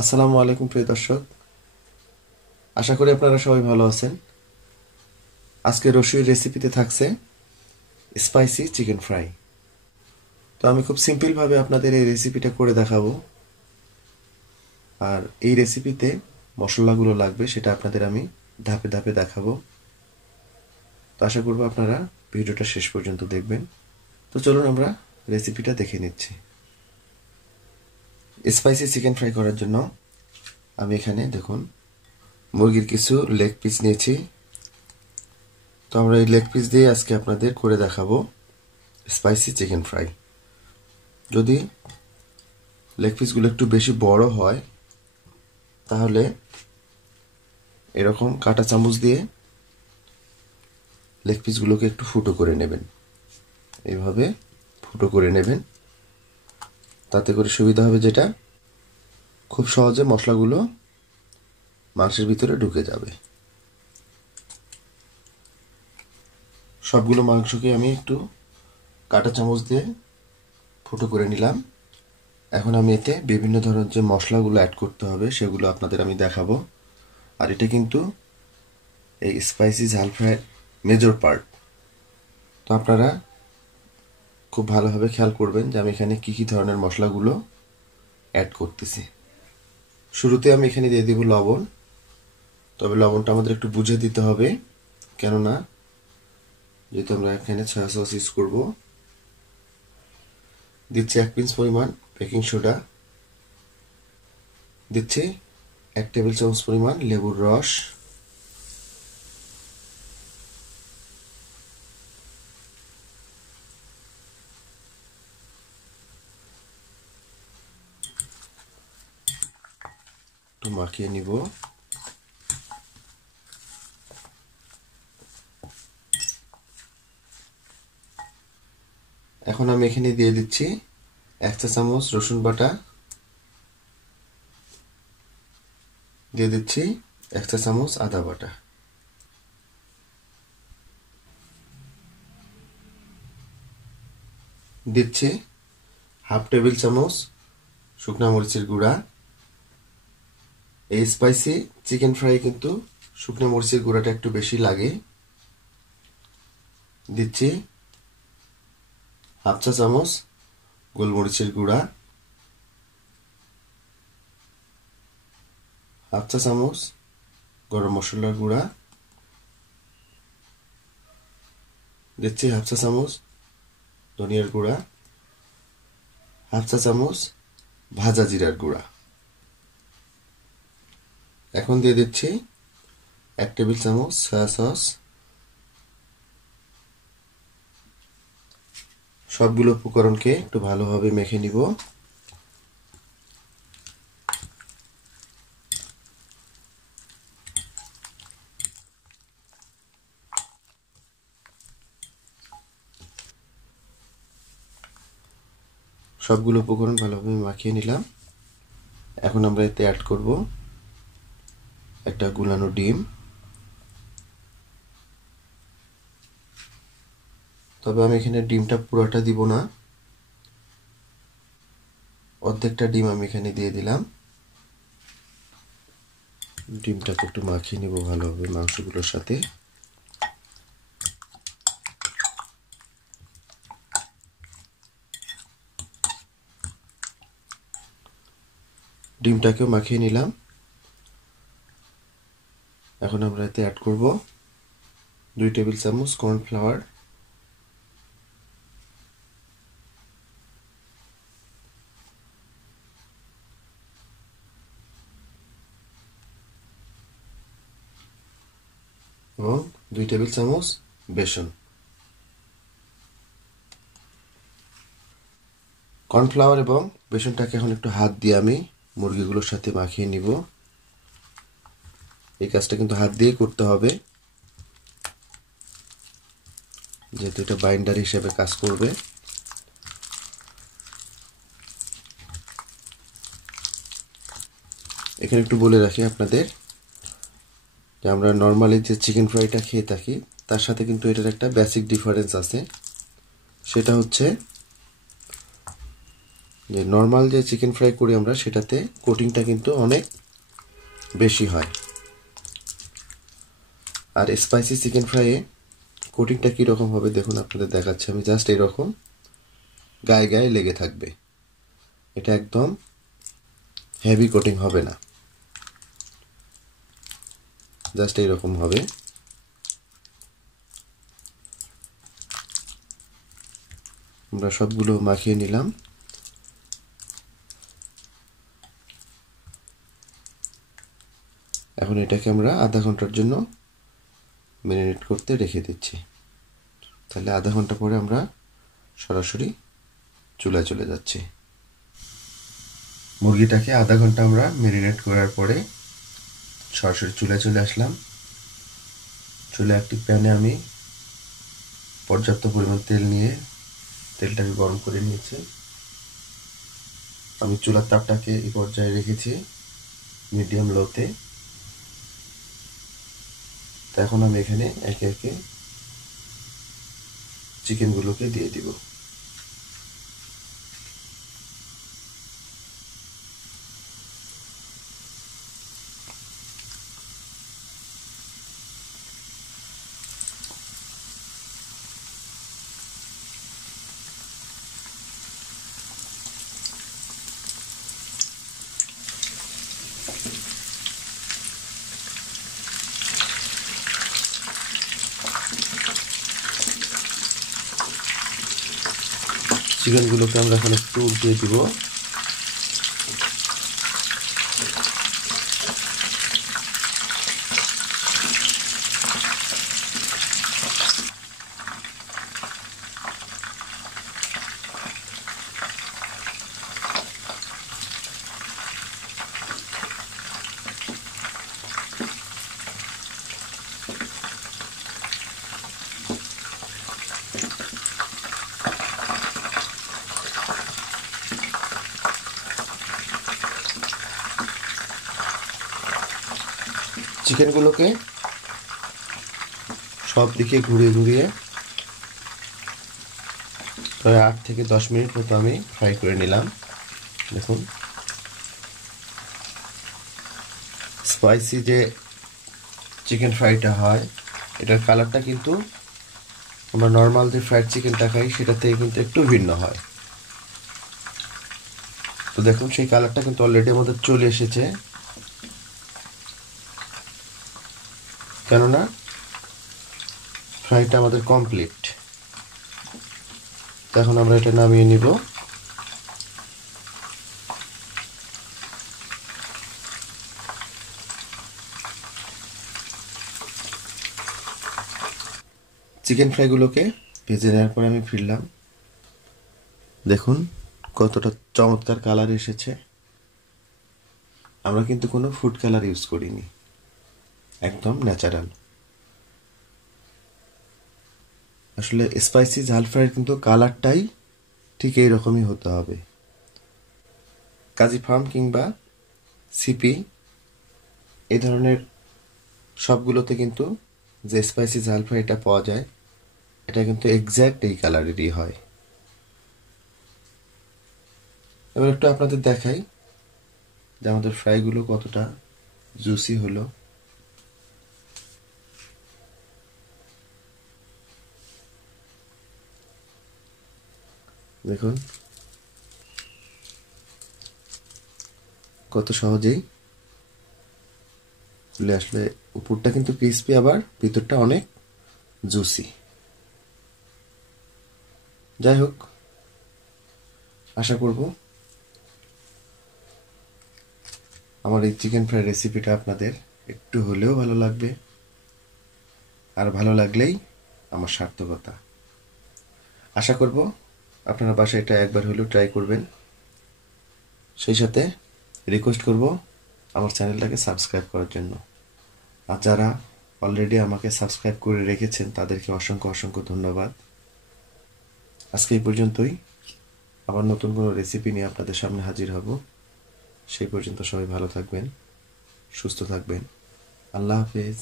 আসসালামু আলাইকুম প্রিয় দর্শক, আশা করি আপনারা সবাই ভালো আছেন। আজকে রসুই রেসিপিতে থাকছে স্পাইসি চিকেন ফ্রাই। তো আমি খুব সিম্পলভাবে আপনাদের এই রেসিপিটা করে দেখাবো। আর এই রেসিপিতে মশলাগুলো লাগবে সেটা আপনাদের আমি ধাপে ধাপে দেখাবো। তো আশা করব আপনারা ভিডিওটা শেষ পর্যন্ত দেখবেন। তো চলুন আমরা রেসিপিটা দেখে নিচ্ছি। স্পাইসি চিকেন ফ্রাই করার জন্য আমি এখানে দেখুন মুরগির কিছু লেগ পিস নিয়েছি। তো আমরা এই লেগ পিস দিয়ে আজকে আপনাদের করে দেখাবো স্পাইসি চিকেন ফ্রাই। যদি লেগ পিসগুলো একটু বেশি বড় হয় তাহলে এরকম কাঁটা চামচ দিয়ে লেগ পিসগুলোকে একটু ফুটো করে নেবেন। এইভাবে ফুটো করে নেবেন, তাতে করে সুবিধা হবে যেটা খুব সহজে মশলাগুলো মাংসের ভিতরে ঢুকে যাবে। সবগুলো মাংসকে আমি একটু কাঁটা চামচ দিয়ে ফুটো করে নিলাম। এখন আমি এতে বিভিন্ন ধরনের যে মশলাগুলো অ্যাড করতে হবে সেগুলো আপনাদের আমি দেখাবো। আর এটা কিন্তু এই স্পাইসি ঝাল ফ্রাইয়ের মেজর পার্ট। তো আপনারা খুব ভালোভাবে খেয়াল করবেন যে আমি এখানে কি কি ধরনের মশলাগুলো অ্যাড করতেছি। শুরুতে আমি এখানে দিয়ে দিব লবণ। তবে লবণটা আমাদের একটু বুঝে দিতে হবে, কেননা যেহেতু আমরা এখানে সয়া সস ইউজ করব। দিচ্ছি 1 পিঞ্চ পরিমাণ বেকিং সোডা, দিচ্ছি 1 টেবিল চামচ পরিমাণ লেবুর রস, একটু মাখিয়ে নিব। এখন আমি এখানে দিয়ে দিচ্ছি 1 চা চামচ রসুন বাটা, দিয়ে দিচ্ছি 1 চা চামচ আদা বাটা, দিচ্ছি হাফ টেবিল চামচ শুকনা মরিচের গুঁড়া। এই স্পাইসি চিকেন ফ্রাই কিন্তু শুকনা মরিচের গুঁড়াটা একটু বেশি লাগে। দিচ্ছি হাফ চা চামচ গোলমরিচের গুঁড়া, হাফ চা চামচ গরম মশলার গুঁড়া, দিচ্ছি হাফ চা চামচ ধনিয়ার গুঁড়া, হাফ চা চামচ ভাজা জিরার গুঁড়া। এখন দিয়ে দিচ্ছি 1 টেবিল চামচ সয়া সস। সবগুলো উপকরণকে একটু ভালোভাবে মেখে নিব। সবগুলো উপকরণ ভালোভাবে মাখিয়ে নিলাম। এখন আমরা এতে অ্যাড করব একটা গুলানো ডিম। তবে আমি এখানে ডিমটা পুরোটা দিব না, অর্ধেকটা ডিম আমি এখানে দিয়ে দিলাম। ডিমটাকে একটু মাখিয়ে নিব ভালোভাবে মাংসগুলোর সাথে। ডিমটাকেও মাখিয়ে নিলাম। এখন আমরা এতে অ্যাড করব 2 টেবিল চামচ কর্নফ্লাওয়ার, এবং 2 টেবিল চামচ বেসন। কর্নফ্লাওয়ার এবং বেসনটাকে এখন একটু হাত দিয়ে আমি মুরগিগুলোর সাথে মাখিয়ে নিব। এই কাজটা কিন্তু হাত দিয়ে করতে হবে, যেহেতু এটা বাইন্ডার হিসেবে কাজ করবে। এখানে একটু বলে রাখি আপনাদের যে আমরা নর্মালি যে চিকেন ফ্রাইটা খেয়ে থাকি তার সাথে কিন্তু এটার একটা বেসিক ডিফারেন্স আছে। সেটা হচ্ছে যে নর্মাল যে চিকেন ফ্রাই করি আমরা সেটাতে কোটিংটা কিন্তু অনেক বেশি হয়, আর স্পাইসি চিকেন ফ্রাইয়ে কোটিংটা কীরকম হবে দেখুন, আপনাদের দেখাচ্ছি আমি। জাস্ট এরকম গায়ে গায়ে লেগে থাকবে, এটা একদম হেভি কোটিং হবে না, জাস্ট এইরকম হবে। আমরা সবগুলো মাখিয়ে নিলাম। এখন এটাকে আমরা আধা ঘন্টার জন্য ম্যারিনেট করতে রেখে দিচ্ছি। তাহলে আধা ঘন্টা পরে আমরা সরাসরি চুলায় চলে যাচ্ছি। মুরগিটাকে আধা ঘন্টা আমরা ম্যারিনেট করার পরে সরাসরি চুলায় চলে আসলাম। চুলায় একটি প্যানে আমি পর্যাপ্ত পরিমাণ তেল নিয়ে তেলটাকে গরম করে নিয়েছি। আমি চুলার তাপটাকে এই পর্যায়ে রেখেছি মিডিয়াম লোতে। তো এখন আমি এখানে একে একে চিকেনগুলোকে দিয়ে দিব। চিকেনগুলোকে আমরা এখন একটু উল্টিয়ে দিব। চিকেনগুলোকে সব দিকে ঘুরিয়ে ঘুরিয়ে প্রায় 8 থেকে 10 মিনিট মতো আমি ফ্রাই করে নিলাম। দেখুন স্পাইসি যে চিকেন ফ্রাইটা হয় এটার কালারটা কিন্তু আমরা নর্মাল যে ফ্রাইড চিকেনটা খাই সেটা থেকে কিন্তু একটু ভিন্ন হয়। তো দেখুন সেই কালারটা কিন্তু অলরেডি আমাদের চলে এসেছে, কেননা ফ্রাইটা আমাদের কমপ্লিট। তো এখন আমরা এটা নামিয়ে নিব। চিকেন ফ্রাইগুলোকে ভেজে নেওয়ার পরে আমি ফিরলাম। দেখুন কতটা চমৎকার কালার এসেছে। আমরা কিন্তু কোনো ফুড কালার ইউজ করিনি, একদম ন্যাচারাল। আসলে স্পাইসি ঝাল ফ্রাইয়ের কিন্তু কালারটাই ঠিক এইরকমই হতে হবে। কাজী ফার্ম কিংবা সিপি এই ধরনের সবগুলোতে কিন্তু যে স্পাইসি ঝাল ফ্রাইটা পাওয়া যায় এটা কিন্তু এক্স্যাক্ট এই কালারেরই হয়। এবার একটু আপনাদের দেখাই যে আমাদের ফ্রাইগুলো কতটা জুসি হলো। দেখুন কত সহজেই ফুলে আসলে, উপরটা কিন্তু ক্রিস্পি আবার ভিতরটা অনেক জুসি। যাই হোক, আশা করব আমার এই চিকেন ফ্রাই রেসিপিটা আপনাদের একটু হলেও ভালো লাগবে, আর ভালো লাগলেই আমার সার্থকতা। আশা করব আপনারা বাসায় এটা একবার হলেও ট্রাই করবেন। সেই সাথে রিকোয়েস্ট করব আমার চ্যানেলটাকে সাবস্ক্রাইব করার জন্য। আর যারা অলরেডি আমাকে সাবস্ক্রাইব করে রেখেছেন তাদেরকে অসংখ্য অসংখ্য ধন্যবাদ। আজকে এই পর্যন্তই। আবার নতুন কোনো রেসিপি নিয়ে আপনাদের সামনে হাজির হব। সেই পর্যন্ত সবাই ভালো থাকবেন, সুস্থ থাকবেন। আল্লাহ হাফেজ।